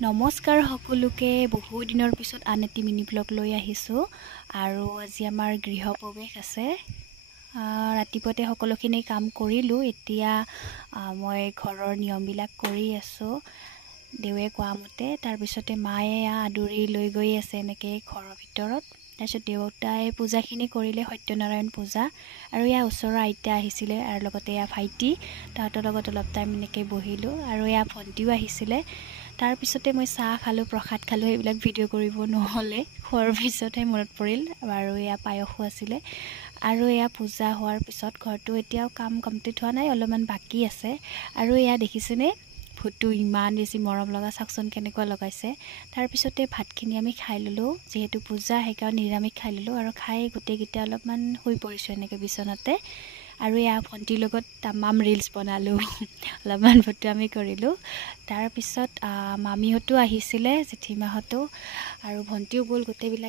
নমস্কাৰ সকলোকে বহু দিনৰ পিছত আন এটি মিনি ব্লগ লৈ আহিছোঁ আৰু আজি আমাৰ গৃহ প্ৰৱেশ আছে। ৰাতিপুৱাতে সকলোখিনি কাম কৰিলোঁ। এতিয়া মই ঘৰৰ নিয়মবিলাক কৰি আছোঁ দেউৱে কোৱা মতে। তাৰপিছতে মায়ে আদৰি লৈ গৈ আছে এনেকৈ ঘৰৰ ভিতৰত। তাৰপিছত দেউতাই পূজাখিনি কৰিলে, সত্যনাৰায়ণ পূজা। আৰু ওচৰৰ আইতা আহিছিলে আৰু লগতে ভাইটি, তাহাঁতৰ লগত অলপ টাইম এনেকৈ বহিলোঁ। আৰু ভণ্টিও আহিছিলে। তাৰপিছতে মই চাহ খালোঁ, প্ৰসাদ খালোঁ, সেইবিলাক ভিডিঅ' কৰিব নহ'লে। খোৱাৰ পিছতহে মনত পৰিল। আৰু পায়সো আছিলে। আৰু পূজা হোৱাৰ পিছত ঘৰটো এতিয়াও কাম কমপ্লিট হোৱা নাই, অলপমান বাকী আছে। আৰু দেখিছেনে ভূতটো ইমান বেছি মৰম লগা, চাওকচোন কেনেকুৱা লগাইছে। তাৰপিছতে ভাতখিনি আমি খাই ল'লোঁ, যিহেতু পূজা সেইকাৰণে নিৰামিষ খাই ল'লোঁ। আৰু খাই গোটেইকেইটা অলপমান শুই পৰিছোঁ এনেকৈ বিচনাতে। আৰু ভণ্টিৰ লগত তামাম ৰিলছ বনালোঁ, অলপমান ফটোৱামি কৰিলোঁ। তাৰপিছত মামীহঁতো আহিছিলে, জেঠীমাহঁতো, আৰু ভণ্টিও গ'ল। গোটেইবিলাক